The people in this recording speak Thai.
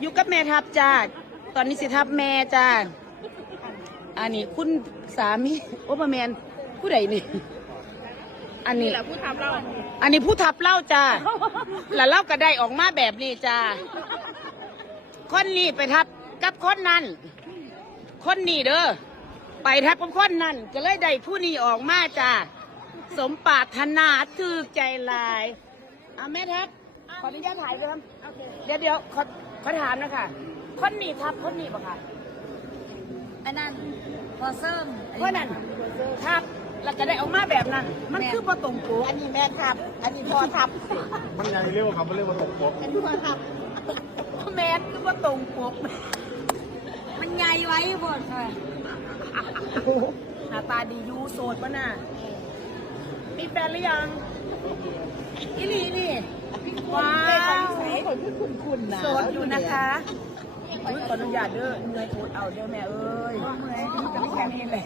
อยู่กับแม่ทับจ้าตอนนี้สิทับแม่จ้าอันนี้คุณสามีโอ้ประแมนผู้ใดนี่อันนี้ แหละผู้ทำเรา อันนี้ผู้ทับเล่าจ้าแล้วเล่าก็ได้ออกมาแบบนี้จ้าคนนี้ไปทับกับคนนั้นคนนี้เด้อไปทับกับคนนั้นก็เลยได้ผู้นี้ออกมาจ้าสมปรารถนาถือใจลายแม่ทับขออนุญาตถ่ายเลยครับเดี๋ยวขอถามนะคะคนนี้ทับคนนี้ปะคะ อันนั้นพอเสริม เพราะนั้นทับแล้วก็ได้ออกมาแบบนั้น มันคือประตรงตัว อันนี้แม่ทับอันนี้พอทับ มันยังเรียกว่าคำมันเรียกว่าตกปก อันนี้พอทับ แมนคือประตรงปก มันใหญ่ไว้หมดค่ะ หน้าตาดีอยู่โสดปะน่ะมีแฟนหรือยังอีหลีนี่ว้าว คนที่คุณนะ โสดอยู่นะคะขออนุญาตเด้อเหนื่อยโอดเอาเด้อแม่เอ้ยเมื่อยจะแข็งนี่เลย